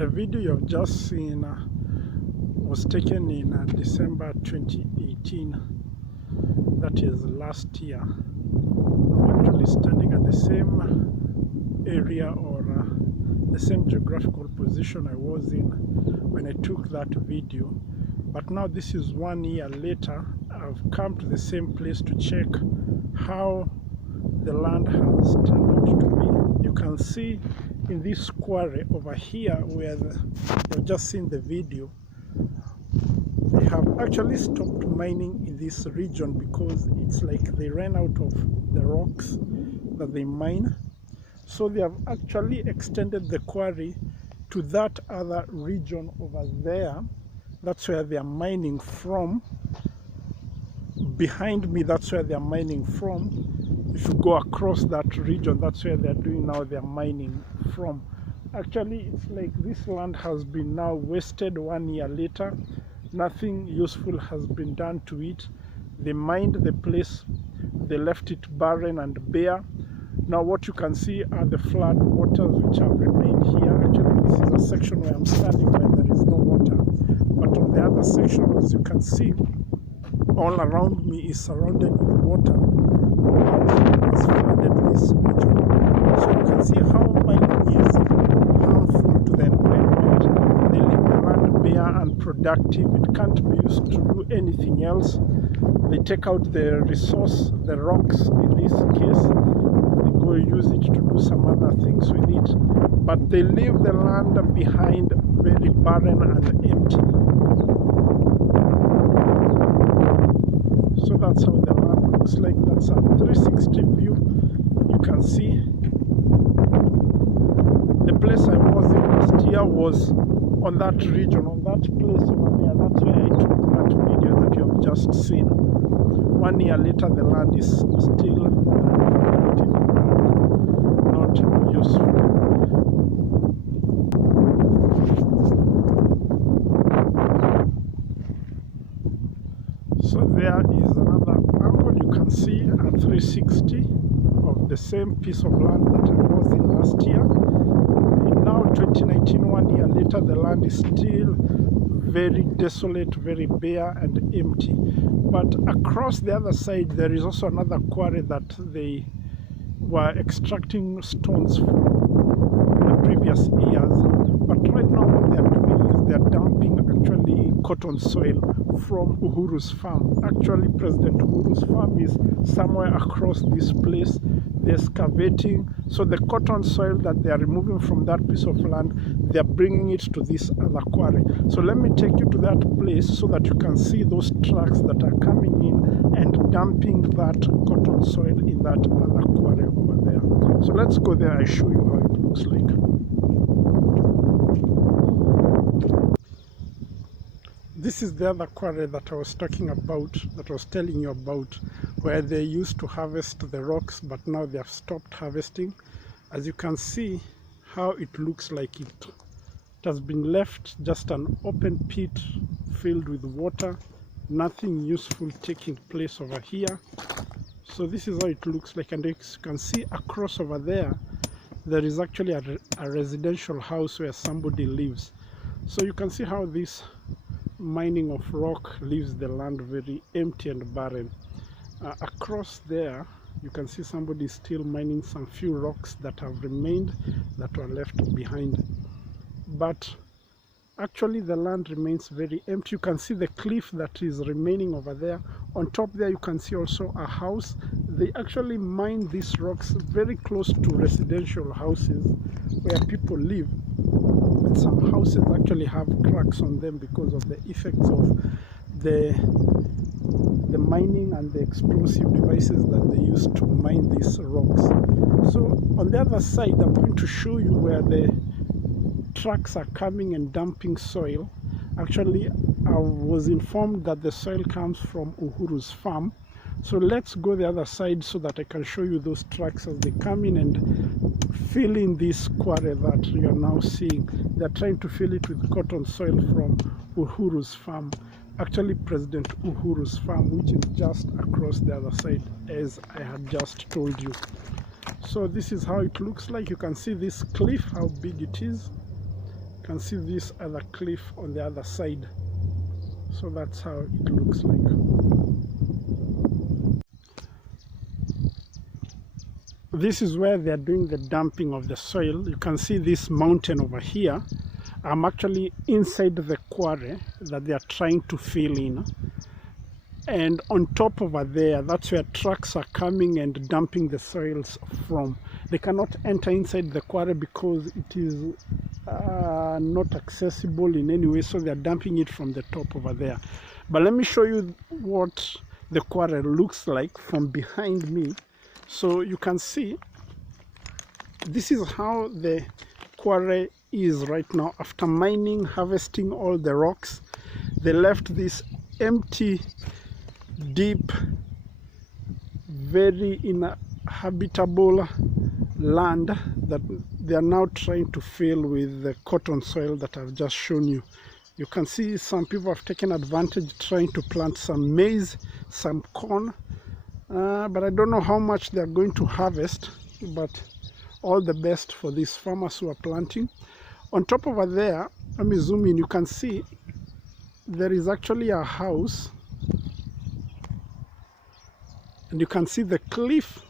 The video you've just seen was taken in December 2018. That is last year. I'm actually standing at the same area or the same geographical position I was in when I took that video. But now this is 1 year later. I've come to the same place to check how the land has turned out to be. You can see in this quarry over here where you've just seen the video, they have actually stopped mining in this region because it's like they ran out of the rocks that they mine. So they have actually extended the quarry to that other region over there. That's where they are mining from. Behind me, that's where they are mining from. If you go across that region, that's where they're doing now, they're mining from. Actually, it's like this land has been now wasted 1 year later. Nothing useful has been done to it. They mined the place, they left it barren and bare. Now what you can see are the flood waters which have remained here. Actually, this is a section where I'm standing where there is no water. But on the other section, as you can see, all around me is surrounded with water that has flooded this region. So you can see how mining is harmful to the environment. They leave the land bare and productive. It can't be used to do anything else. They take out the resource, the rocks in this case. They go use it to do some other things with it. But they leave the land behind very barren and empty. So that's how the land looks like. That's a 360 view. You can see the place I was in last year was on that region, on that place over there. That's where I took that video that you have just seen. 1 year later, the land is still productive and not useful. So there is another angle. You can see a 360 of the same piece of land that I was in last year. And now 2019, 1 year later, the land is still very desolate, very bare and empty. But across the other side, there is also another quarry that they were extracting stones from the previous years. But right now what they are doing is they are dumping actually cotton soil from Uhuru's farm. Actually, President Uhuru's farm is somewhere across this place. They're excavating, so the cotton soil that they are removing from that piece of land, they are bringing it to this other quarry. So let me take you to that place so that you can see those trucks that are coming in and dumping that cotton soil in that other quarry over there. So let's go there. I show you how it looks like. This is the other quarry that I was talking about, that I was telling you about, where they used to harvest the rocks, but now they have stopped harvesting. As you can see how it looks like, it has been left just an open pit filled with water, nothing useful taking place over here. So this is how it looks like, and as you can see across over there, there is actually a residential house where somebody lives. So you can see how this mining of rock leaves the land very empty and barren. Across there you can see somebody still mining some few rocks that have remained, that were left behind. But actually the land remains very empty. You can see the cliff that is remaining over there. On top there you can see also a house. They actually mine these rocks very close to residential houses where people live. And some houses actually have cracks on them because of the effects of the mining and the explosive devices that they use to mine these rocks. So on the other side, I'm going to show you where the trucks are coming and dumping soil. Actually, I was informed that the soil comes from Uhuru's farm. So let's go the other side so that I can show you those trucks as they come in and fill in this quarry that you are now seeing. They're trying to fill it with cotton soil from Uhuru's farm. Actually, President Uhuru's farm, which is just across the other side, as I had just told you. So this is how it looks like. You can see this cliff, how big it is. You can see this other cliff on the other side. So that's how it looks like. This is where they're doing the dumping of the soil. You can see this mountain over here. I'm actually inside the quarry that they are trying to fill in. And on top over there, that's where trucks are coming and dumping the soils from. They cannot enter inside the quarry because it is not accessible in any way, so they're dumping it from the top over there. But let me show you what the quarry looks like from behind me. So you can see this is how the quarry is right now. After mining, harvesting all the rocks, they left this empty, deep, very inhabitable land that they are now trying to fill with the cotton soil that I've just shown you. You can see some people have taken advantage trying to plant some maize, some corn, but I don't know how much they are going to harvest. But all the best for these farmers who are planting. On top over there, let me zoom in, you can see there is actually a house, and you can see the cliff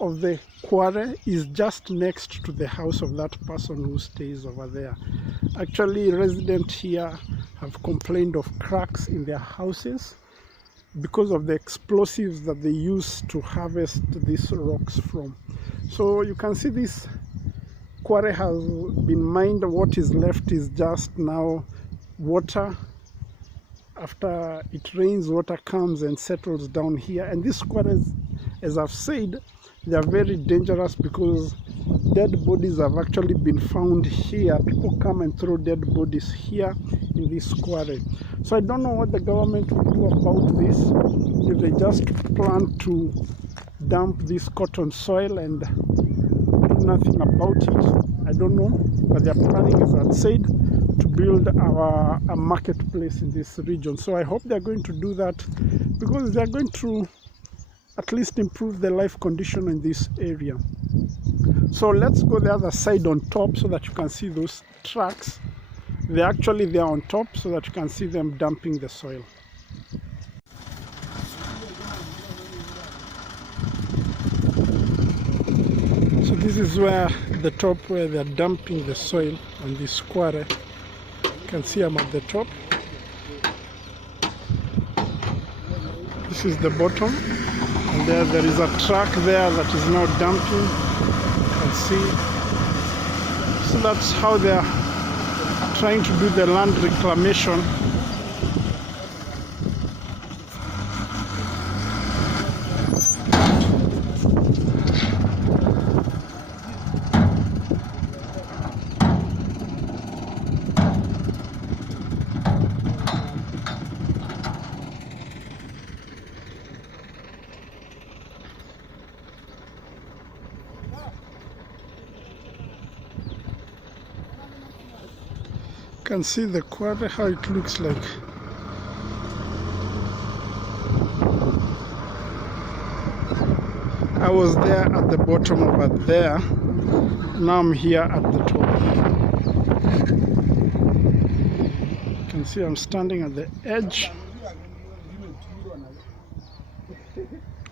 of the quarry is just next to the house of that person who stays over there. Actually, residents here have complained of cracks in their houses because of the explosives that they use to harvest these rocks from. So you can see this quarry has been mined. What is left is just now water. After it rains, water comes and settles down here. And these quarries, as I've said, they are very dangerous because dead bodies have actually been found here. People come and throw dead bodies here in this quarry. So I don't know what the government will do about this, if they just plan to dump this cotton soil and do nothing about it. I don't know, but they are planning, as I said, to build a marketplace in this region. So I hope they are going to do that because they are going to at least improve the life condition in this area. So let's go the other side on top so that you can see those trucks. They're actually there on top so that you can see them dumping the soil. So this is where the top, where they're dumping the soil on this quarry. You can see I'm at the top. This is the bottom, and there is a truck there that is now dumping. You can see. So that's how they are trying to do the land reclamation. You can see the quarry, how it looks like. I was there at the bottom over there. Now I'm here at the top. You can see I'm standing at the edge.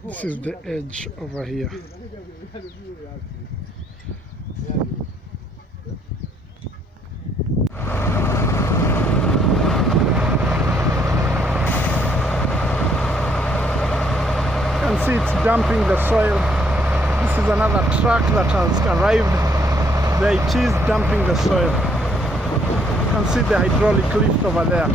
This is the edge over here. See, it's dumping the soil. This is another truck that has arrived. There it is, dumping the soil. You can see the hydraulic lift over there.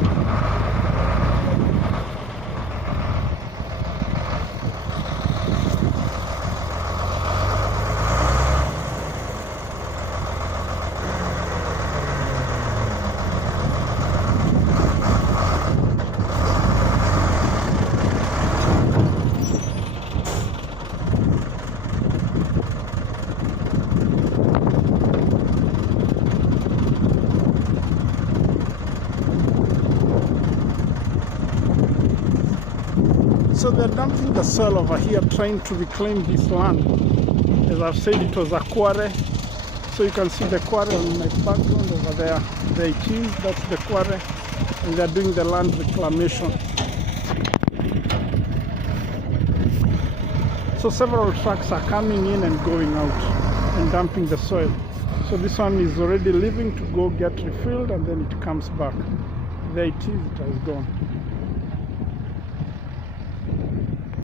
So they're dumping the soil over here, trying to reclaim this land. As I've said, it was a quarry. So you can see the quarry on my background over there. There it is, that's the quarry, and they're doing the land reclamation. So several trucks are coming in and going out and dumping the soil. So this one is already leaving to go get refilled, and then it comes back. There it is, it has gone.